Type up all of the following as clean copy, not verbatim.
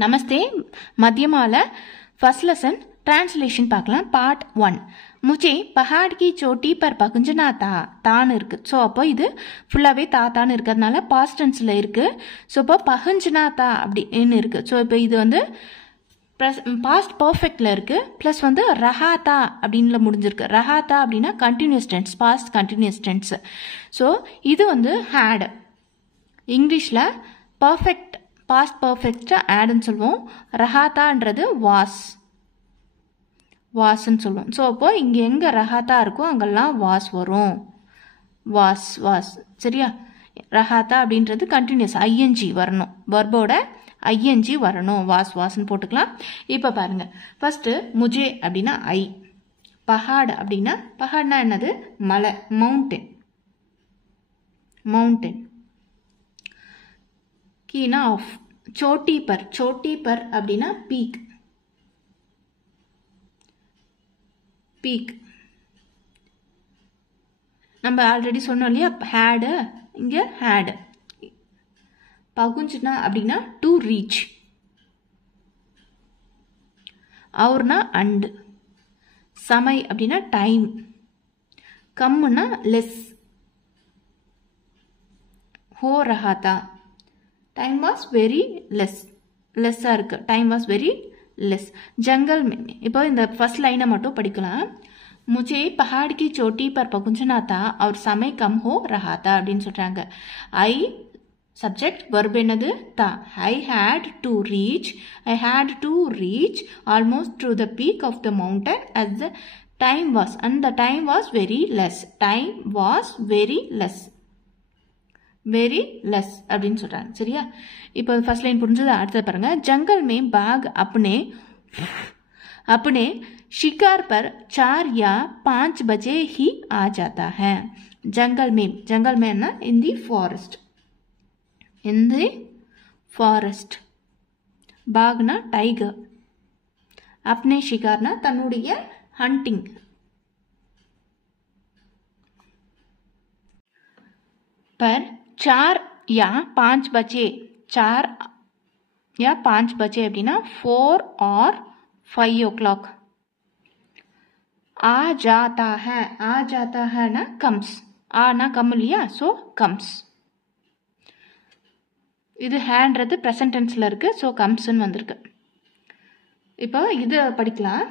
நமஸ்தே மத்தியமால first lesson translation பார்க்கலாம் part 1 मुझे पहाड़ की चोटी पर पहुंचना था தான் இருக்கு சோ அப்போ இது ஃபுல்லாவே தான்னு இருக்கிறதுனால பாஸ்ட் டென்ஸ்ல இருக்கு சோ அப்போ பஹுஞ்சனா தா அப்படினு இருக்கு சோ இப்போ இது வந்து பாஸ்ட் பெர்ஃபெக்ட்ல இருக்கு பிளஸ் வந்து ரஹாதா அப்படின்ல முடிஞ்சிருக்கு ரஹாதா அப்படினா continuous tense past continuous tense so இது வந்து had இங்கிலீஷ்ல பெர்ஃபெக்ட் பாஸ்ட் பெர்ஃபெக்ட்டா ஆட்னு சொல்வோம் ரஹாதான்றது வாஸ்ன்னு சொல்லுவோம் சோ அப்போ இங்க எங்க ரஹாதா இருக்கோ அங்கெல்லாம் வாஸ் வரும் வாஸ் சரியா ரஹாதா அப்படின்றது கண்டினியூஸ் ஐஎன்ஜி வரணும் வெர்போட ஐஎன்ஜி வரணும் வாஸ்ன்னு போட்டுக்கலாம் இப்போ பாருங்க ஃபர்ஸ்ட் முஜே அப்படினா ஐ பஹாட் அப்படினா பஹாட்னா என்னது மலை மவுண்டன் कीना ऑफ चोटी पर அப்படினா பீக் நம்ம ஆல்ரெடி சொன்னோம் இல்லையா had இங்க had பகுஞ்சுனா அப்படினா டு ரீச் औरனா and समय அப்படினா டைம் कमना less हो रहा था टाइम वॉज वेरी लेस्सा इருக்கு टाइम वॉज वेरी लेस जंगल में இப்போ இந்த फर्स्ट लाइन மட்டும் படிக்கலாம் मुझे पहाड़ की चोटी पर पहुंचना था और समय कम हो रहा था அப்படினு சொல்றாங்க I subject verb என்னது था I had to reach almost to the peak of the mountain as the time was and the time was very less very less அப்படின்னு சொல்றாங்க சரியா இப்போ फर्स्ट लाइन புரிஞ்சது அடுத்து பாருங்க जंगल में बाघ अपने शिकार पर 4 या 5 बजे ही आ जाता है जंगल में ना in the forest बाघ ना टाइगर अपने शिकार ना தன்னுடைய ஹண்டிங் पर 4 या 5 बजे அப்படின்னா 4 or 5 o'clock आ जाता है ना comes ஆனா கம் இல்லையா so comes இது ஹேன்றது பிரசன்ட் டென்ஸ்ல இருக்கு so comesன்னு வந்திருக்கு இப்போ இது படிக்கலாம்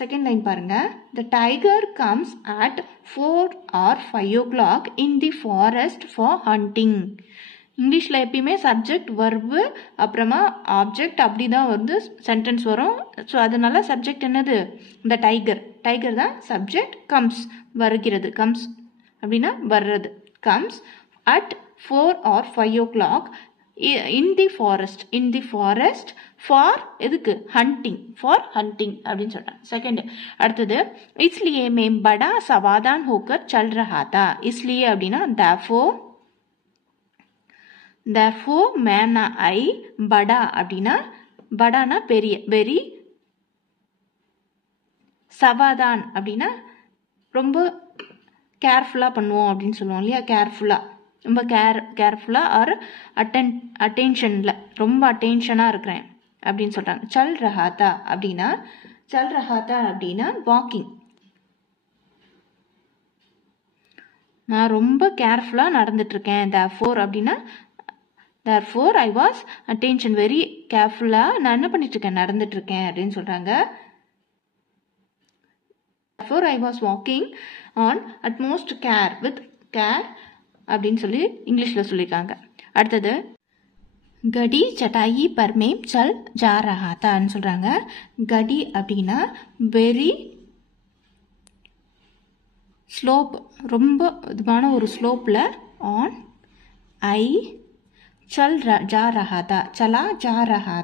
செகண்ட் லைன் பாருங்க the tiger comes at 4 or 5 o'clock in the forest for hunting இங்கிலீஷ்ல எப்பயுமே சப்ஜெக்ட் வெர்பு அப்புறமா ஆப்ஜெக்ட் அப்படிதான் வந்து சென்டென்ஸ் வரும் ஸோ அதனால சப்ஜெக்ட் என்னது இந்த டைகர் தான் சப்ஜெக்ட் கம்ஸ் வருகிறது கம்ஸ் அப்படின்னா வர்றது comes at 4 or 5 o'clock in the forest for எதுக்கு for hunting அப்படின்னு சொல்றாங்க செகண்ட் அடுத்தது इसलिए मैं बड़ा सावधान होकर चल रहा था इसलिए அப்படின்னா therefore मैं I बड़ा அப்படின்னா படானா பெரிய வெரி சவாதான் அப்படின்னா ரொம்ப கேர்ஃபுல்லா பண்ணுவோம் அப்படின்னு சொல்லுவோம் இல்லையா கேர்ஃபுல்லா ரொம்ப கேர்ஃபுல்லா ஆர் அட்டென்ஷன்ல ரொம்ப அட்டென்ஷனா இருக்கிறேன் அப்படின்னு சொல்றாங்க चल रहा था அப்படின்னா வாக்கிங் நான் ரொம்ப கேர்ஃபுல்லா நடந்துட்டு இருக்கேன் therefore I was attention very carefully நான் என்ன பண்ணிட்டு இருக்கேன் நடந்துட்டு இருக்கேன் அப்படினு சொல்றாங்க therefore I was walking on utmost care with care அப்படினு சொல்லி இங்கிலீஷ்ல சொல்லிருக்காங்க அடுத்து गडी चटाई पर मैं चल जा रहा था ன்னு சொல்றாங்க गडी அப்படினா very ஸ்லோப் ரொம்ப இதுவான ஒரு ஸ்லோப்ல on I चला जा रहा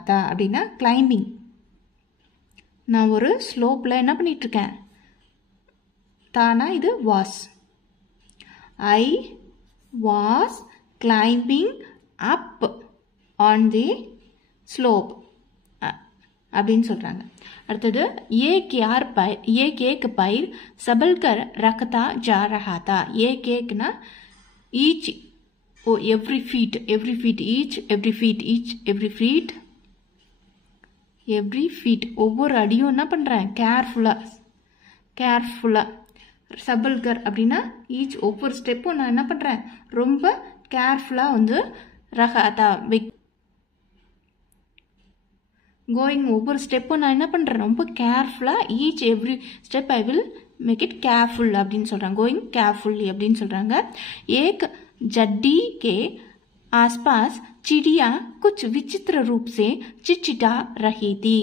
था அப்படின்னா கிளைம்பிங் நான் ஒரு ஸ்லோப்ல என்ன பண்ணிட்டு இருக்கேன் தானா இது was I was climbing up on the slope அப்படின்னு சொல்றாங்க அடுத்தது एक पैर सबल कर रखता जा रहा था एक ना each every feet each every feet every feet ஒவ்வொரு அடியும் என்ன பண்ணுறேன் கேர்ஃபுல்லாக சபல்கர் அப்படின்னா ஈச் ஒவ்வொரு ஸ்டெப்பும் நான் என்ன பண்ணுறேன் ரொம்ப கேர்ஃபுல்லாக வந்து ரஹாதா கோயிங் ஒவ்வொரு ஸ்டெப்பும் நான் என்ன பண்ணுறேன் ரொம்ப கேர்ஃபுல்லாக each every step I will make it careful அப்படின்னு சொல்கிறாங்க கோயிங் கேர்ஃபுல்லி அப்படின்னு சொல்கிறாங்க ஏக் ஜட்டி கே आसपास चिड़िया कुछ विचित्र रूप से चिचिटा रही थी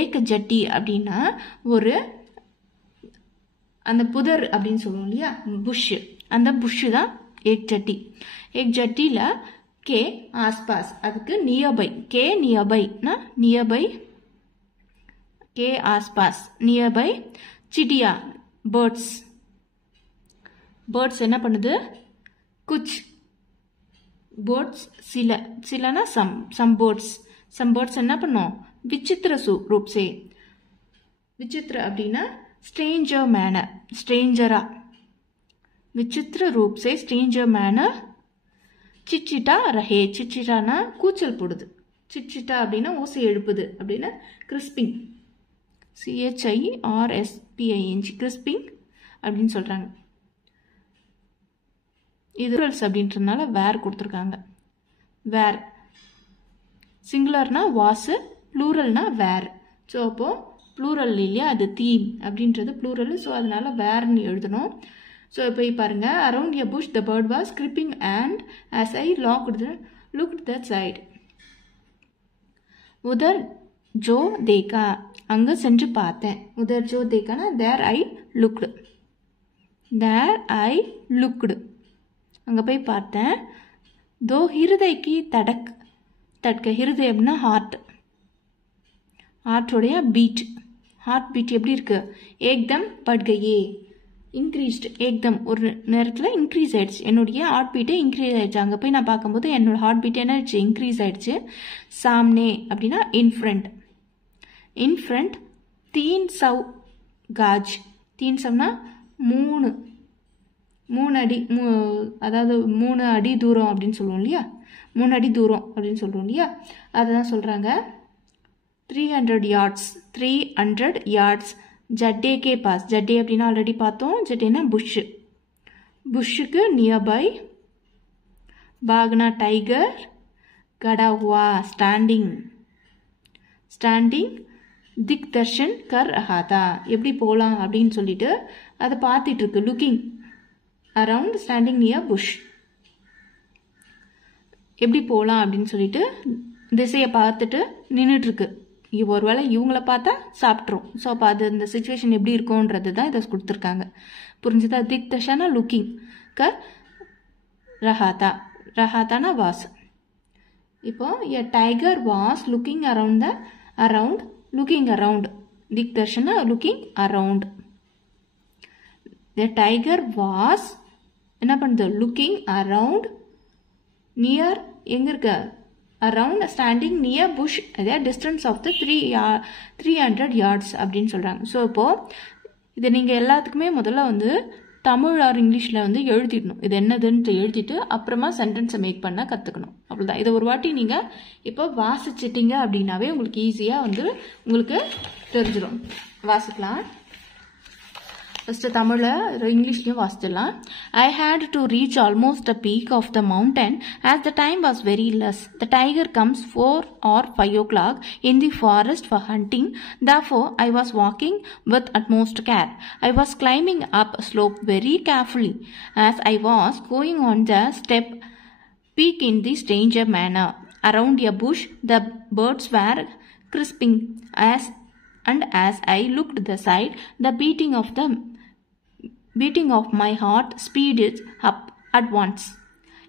एक जट्टी அப்படின்னா ஒரு அந்த புதர் அப்படின்னு சொல்லுவோம் இல்லையா புஷ் அந்த புஷ் தான் एक ஜட்டில கே ஆஸ்பாஸ் அதுக்கு நியர்பை கே நியர்பைனா நியர்பை கே ஆஸ்பாஸ் நியர்பை चिड़िया பேர்ட்ஸ் என்ன பண்ணுது कुछ பேர்ட்ஸ் சிலனா சம் பேர்ட்ஸ் என்ன பண்ணும் விசித்திர ரூப் சே விசித்திர அப்படின்னா ஸ்ட்ரேஞ்சரா விசித்திர ரூப் சே ஸ்ட்ரேஞ்சர் மேனர் சிச்சிட்டா ரஹே சிச்சிட்டானா கூச்சல் போடுது சிச்சிட்டா அப்படின்னா ஓசை எழுப்புது அப்படின்னா கிறிஸ்பிங் CHIRSPING கிறிஸ்பிங் அப்படின்னு சொல்கிறாங்க இது ப்ளூரல்ஸ் அப்படின்றதுனால வேர் கொடுத்துருக்காங்க வேர் சிங்குலர்னா வாஸ் ப்ளூரல்னா வேர் ஸோ அப்போது ப்ளூரல் இல்லையா அது தீம் அப்படின்றது ப்ளூரல் ஸோ அதனால வேர்னு எழுதணும் ஸோ இப்போ பாருங்கள் around a bush the bird was creeping and as I looked the side உதர் ஜோ தேக்கா அங்கே சென்று பார்த்தேன் உதர் ஜோ தேக்கானா தேர் ஐ லுக்டு அங்கே போய் பார்த்தேன் தோ ஹிருதைக்கு தட்க ஹிருதய அப்படின்னா ஹார்ட்டோடைய ஹார்ட் பீட் எப்படி இருக்கு ஏக்தம் பட்கையே இன்க்ரீஸ்டு ஏக்தம் ஒரு நேரத்தில் இன்க்ரீஸ் ஆயிடுச்சு என்னுடைய ஹார்ட் பீட்டே இன்க்ரீஸ் ஆயிடுச்சு அங்கே போய் நான் பார்க்கும்போது என்னோட ஹார்ட் பீட் என்ன ஆயிடுச்சு இன்க்ரீஸ் ஆயிடுச்சு சாம்னே அப்படின்னா இன்ஃப்ரண்ட் தீன் சவ் காஜ் தீன் சவ்னா மூணு அடி அதாவது 3 அடி தூரம் அப்படின்னு சொல்லுவோம் இல்லையா 3 அடி தூரம் அப்படின்னு சொல்லுவோம் இல்லையா அதுதான் சொல்கிறாங்க 300 yards ஜட்டே கே பாஸ் ஜட்டே அப்படின்னா ஆல்ரெடி பார்த்தோம் ஜட்டேனா புஷ்ஷுக்கு நியர்பை பாக்னா டைகர் கடா ஹுவா ஸ்டாண்டிங் திக் தர்ஷன் கர் ரஹாதா எப்படி போகலாம் அப்படின்னு சொல்லிட்டு அதை பார்த்துட்டு இருக்கு looking around standing near bush எப்படி போகலாம் அப்படின்னு சொல்லிட்டு திசையை பார்த்துட்டு நின்றுட்டுருக்கு ஒருவேளை இவங்கள பார்த்தா சாப்பிட்ரும் ஸோ அப்போ அது இந்த சுச்சுவேஷன் எப்படி இருக்கும்ன்றது தான் இதை கொடுத்துருக்காங்க புரிஞ்சுதா திக் தஷானா லுக்கிங் ரஹாத்தானா வாஸ் இப்போ a tiger was looking around திக் தர்ஷனா looking around The tiger was என்ன பண்ணுது லுக்கிங் அரவுண்ட் நியர் எங்கே இருக்க அரவுண்ட் ஸ்டாண்டிங் நியர் புஷ் அதே டிஸ்டன்ஸ் ஆஃப் த 300 yards அப்படின்னு சொல்கிறாங்க ஸோ இப்போது இதை நீங்கள் எல்லாத்துக்குமே முதல்ல வந்து தமிழ் ஆர் இங்கிலீஷில் வந்து எழுதிடணும் இது என்னதுன்னு எழுதிட்டு அப்புறமா சென்டென்ஸை மேக் பண்ண கற்றுக்கணும் அவ்வளோதான் இதை ஒரு வாட்டி நீங்கள் இப்போ வாசிச்சிட்டிங்க அப்படின்னாவே உங்களுக்கு ஈஸியாக வந்து உங்களுக்கு தெரிஞ்சிடும் வாசிக்கலாம் ஃபர்ஸ்ட் தமிழில் இங்கிலீஷ்லையும் வாசிச்சிடலாம் I had to reach almost the peak of the mountain as the time was very less. The tiger comes 4 or 5 o'clock in the forest for hunting. Therefore, I was walking with utmost care. I was climbing up a slope very carefully. As I was going on the step peak in the stranger manner. Around a bush, the birds were crisping as I looked the side, the beating of my heart speeded up at once.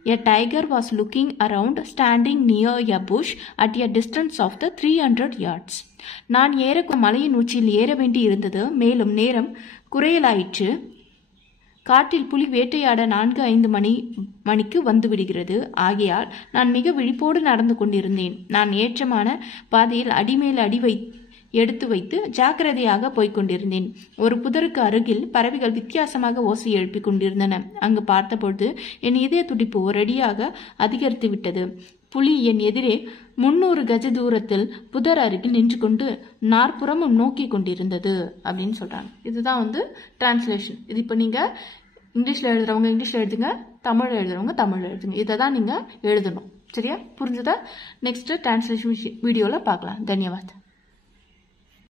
A tiger was looking around, standing near a bush at a distance of the 300 yards. நான் மலையின் உச்சியில் ஏற வேண்டி இருந்தது. மேலும் நேரம் குறையலாயிற்று. காட்டில் புலி வேட்டையாட 4-5 மணிக்கு வந்து விடுகிறது. ஆகையால் நான் மிக விழிப்போடு நடந்து கொண்டிருந்தேன். நான் ஏற்றமான பாதையில் அடிமேல் அடி எடுத்து வைத்து ஜாக்கிரதையாக போய்கொண்டிருந்தேன். ஒரு புதருக்கு அருகில் பறவைகள் வித்தியாசமாக ஓசை எழுப்பிக் கொண்டிருந்தன. அங்கு பார்த்தபொழுது என் இதய துடிப்பு ஒரடியாக அதிகரித்து விட்டது. புலி என் எதிரே 300 கஜ தூரத்தில் புதர் அருகில் நின்று கொண்டு நாற்புறமும் நோக்கி கொண்டிருந்தது அப்படின்னு சொல்றாங்க. இதுதான் வந்து டிரான்ஸ்லேஷன். இது இப்போ நீங்க இங்கிலீஷ்ல எழுதுறவங்க இங்கிலீஷ்ல எழுதுங்க, தமிழ்ல எழுதுறவங்க தமிழ்ல எழுதுங்க. இதை தான் நீங்க எழுதணும். சரியா? புரிஞ்சுதா? நெக்ஸ்ட் டிரான்ஸ்லேஷன் வீடியோல பார்க்கலாம். தன்யவாத்.